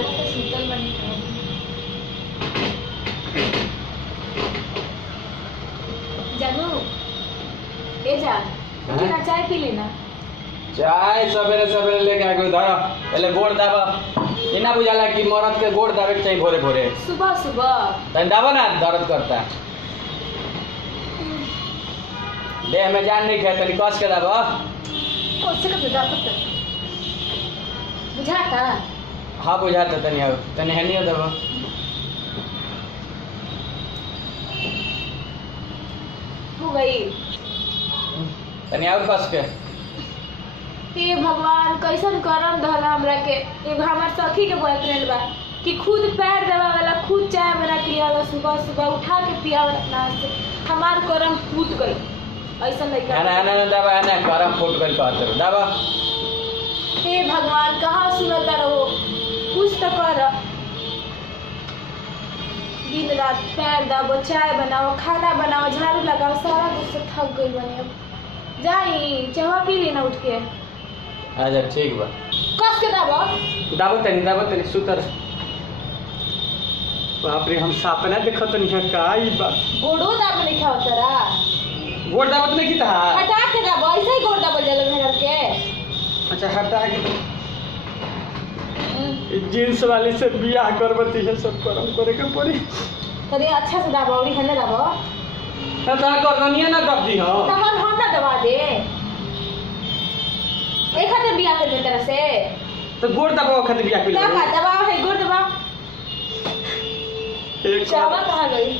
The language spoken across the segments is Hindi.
लगा तो शीतल बनी है। जानू ए जा कितना चाय पी लेना। चाय सवेरे सवेरे लेके आ गई धर पहले गोड़ दाबा इना बुझाला कि मरद के गोड़ दाबे के चाहिए भोरे भोरे सुबह सुबह तन दाबा ना दर्द करता देह में जान नहीं खाए तनी कस के दाबा कौन से कब दाबा बुझाता। हाँ बुझाता तनी अब तनी हनियो दाबा हो गई तनी और कस के। हे भगवान कैसन करम धल हमरा के एगो हमार सखी के बॉयफ्रेंड बा कि खुद पैर दबा वाला खुद चाय बना के पियाला सुबह सुबह उठा के पियावला अपना से हमार करम फूट गई ऐसा नहीं कर ना ना ना दाबा ना करम फूट गई कहत रहो दाबा। हे भगवान कहाँ सुनता रहो कुछ तो कर। दिन रात पैर दबो चाय बनाओ खाना बनाओ झाड़ू लगाओ सारा दिन से थक गई बनी अब जाई चाय पी लेना उठ के। अच्छा ठीक बा कस के दाबो दाबो तनी सुतर बाप रे हम सपना देखत नहीं है का ई बात गोड़ो दाब नहीं खाओ तरा गोड़ दाबत नहीं की था हटा के दाबो ऐसे ही गोड़ दाबल जाला घर के। अच्छा हटा के जींस वाले से बियाह करबती है सब करम करे के पड़ी तरे अच्छा से दाबो और हने दाबो ना ता करनिया ना दब दी हां तमन हम ना दबा दे एक हाथ बियाह कर दे तरह से तो गोड़ दबाओ खातिर बियाह के का दबाओ है गोड़ दबाओ एक चावा कहां गई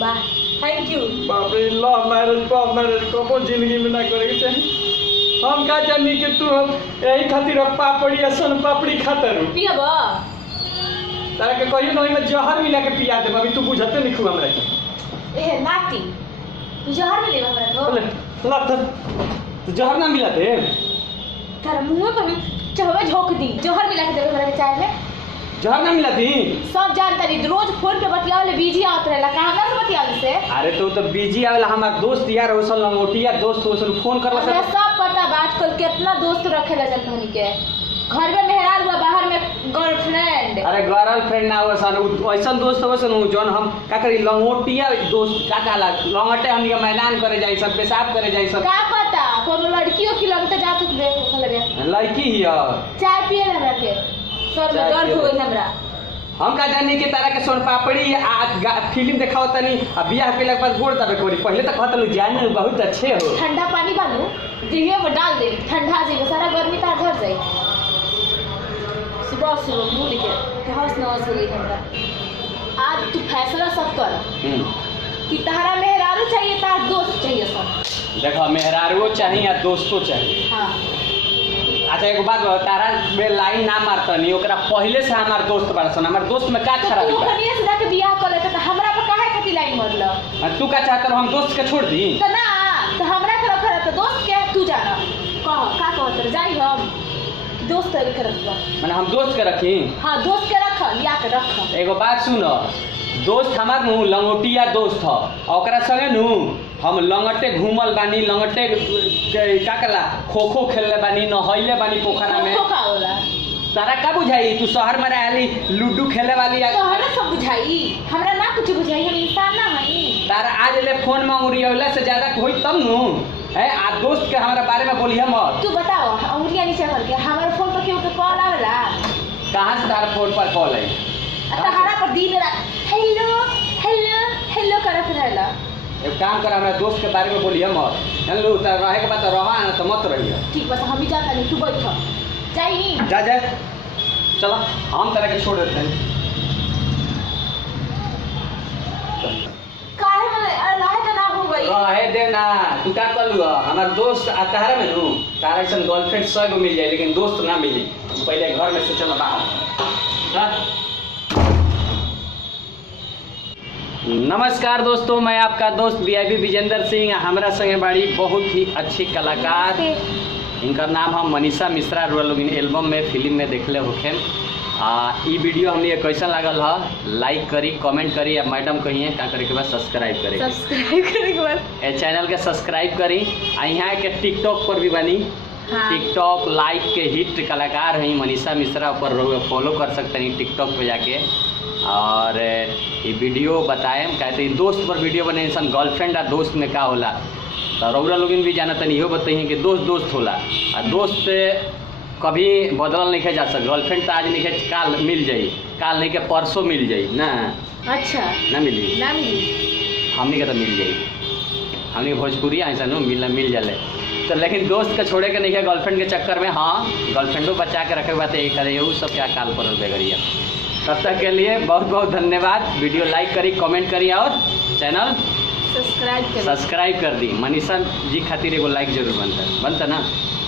वाह थैंक यू। बाप रे लव मैरिज को जिंदगी में ना करे के चाहिए। हम का जानी कि तू हम यही खातिर पापड़ी सन पापड़ी खातर पियबो तारा के कहियो नहीं में जहर मिला के पिया दे अभी तू बुझते नहीं खु हमरा के ए नाती तू जहर में लेवा हमरा को बोले लत तो जहर ना मिला दे तारा मुंह पर चाहवा झोंक दी जहर मिला के देवे हमरा के चाय में जहर ना मिला दी सब जानता नहीं रोज फोन पे बतियावले बिजी आवत रहेला कहां से बतियावले से। अरे तो बिजी आवेला हमार दोस्त यार होसन लंगोटिया दोस्त होसन फोन करला हमरा सब पता बा आजकल कितना दोस्त रखेला जनतनी के घर में मेहरार हुआ बाहर में गर्लफ्रेंड। अरे गर्लफ्रेंड ना होसन ऐसा दोस्त होसन जोन हम का करी लंगोटिया दोस्त का काला लंगटे हम के मैदान करे जाई सब पेशाब करे जाई सब का पता कोनो लड़कियों की लगता जात देख लगे लड़की ही है चाय पिए हमरा के सर में दर्द हो गई हमरा। हम का जानी कि तारा के सोन पापड़ी फिल्म देखाओ तनी आ बियाह के बाद गोड़ दबे कोरी पहले तो कहत लो जान बहुत अच्छे हो ठंडा पानी बानू दिहिया में डाल दे ठंडा जी सारा गर्मी तार झड़ जाई सुबह सुबह मूड के हंस न हंस गई हमरा। आज तू फैसला सब कर कि तारा मेहरारू चाहिए तार दोस्त चाहिए सब। देखो मेहरारू चाहिए या दोस्तों चाहिए। हाँ अच्छा एक बात बता तारा में लाइन ना मारता नहीं ओकरा पहले से हमार दोस्त बारसन हमार दोस्त में का खराबी तू बा कनिया से जाके बियाह कर लेता त हमरा पे काहे खातिर लाइन मारल तू का चाहत हम दोस्त के छोड़ दी त ना त हमरा के रख त दोस्त के तू जाना कह का कहत जाई हम दोस्त के रख माने हम दोस्त के रखी। हां दोस्त के रख लिया के रख। एगो बात सुन दोस्त हमार नु लंगोटिया दोस्त ह ओकरा संगे नु हम लंगटे घूमल बानी लंगटे का कला खो खो खेलले बानी नहइले बानी पोखरा में खो खो होला तारा का बुझाई तू शहर में रहली लूडो खेले वाली तोहरा सब बुझाई हमरा ना कुछ बुझाई हम इंसान ना हई। तारा आज ले फोन में उरियौला से ज्यादा होई तब नु है आ दोस्त के हमारे बारे में बोलिए मत। तू बताओ अंगुलियां नीचे करके हमारे फोन पर क्यों के कॉल आवेला कहां से तारा फोन पर कॉल आई तहरा पर दिन रात हेलो हेलो हेलो करत रहेला। एक काम कर हमरा दोस्त के बारे में बोलिए मत जान लो तार रहे के बात रहा ना तो मत रहिए ठीक बस हम ही जाता नहीं तू बैठ जाई जा जा चलो हम तरह के छोड़ देते हैं काहे में रहे त ना हो गई रहे दे ना तू का कर लू हमार दोस्त आ तारा में नु तारा ऐसा गर्लफ्रेंड सब मिल जाए लेकिन दोस्त ना मिली पहले घर में से चलो बाहर। नमस्कार दोस्तों मैं आपका दोस्त वीआईपी विजेंद्र सिंह हमरा संगे बाड़ी बहुत ही अच्छी कलाकार इनका नाम हम मनीषा मिश्रा लोग एल्बम में फिल्म में देखले होखेन ई वीडियो हमने कैसा लागल है लाइक करी कमेंट करी या मैडम कहिए का करे के बाद सब्सक्राइब करे के बाद चैनल के सब्सक्राइब करी आ यहाँ के टिकटॉक पर भी बनी हाँ। टिकटॉक लाइक के हिट कलाकार हैं मनीषा मिश्रा, पर फॉलो कर सकते हैं टिकटॉक पे जाके। और ये वीडियो बताएं कहते हैं दोस्त पर वीडियो बने इंसान गर्लफ्रेंड आ दोस्त में का होला, तो रउरा लोगन भी जाना तनी इहो बताइए कि दोस्त दोस्त होला आ दोस्त कभी बदलल नहीं जा सकता। गर्लफ्रेंड तो आज नहीं है, काल मिल जाई, काल नहीं के परसों मिल जाई ना, अच्छा ना मिली, ना मिली, हमने के तो मिल जाई, हमने भोजपुरी ऐसा नो मिल जाले। तो लेकिन दोस्त के छोड़े के नहीं है गर्लफ्रेंड के चक्कर में। हाँ, गर्लफ्रेंडो बचा के रखे बात एक करे वो सब क्या काल पड़ल बेगड़िया। तब तक के लिए बहुत बहुत धन्यवाद। वीडियो लाइक करी, कमेंट करी और चैनल सब्सक्राइब कर दी। मनीषा जी खातिर एगो लाइक जरूर बनता ना।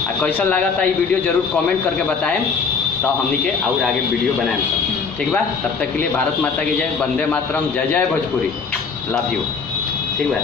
आ कैसा लगा था ये वीडियो जरूर कमेंट करके बताएं, तो हमनी के और आगे वीडियो बनाएं सब। ठीक बा, तब तक के लिए भारत माता की जय, वंदे मातरम, जय जय भोजपुरी, लव यू। ठीक बा।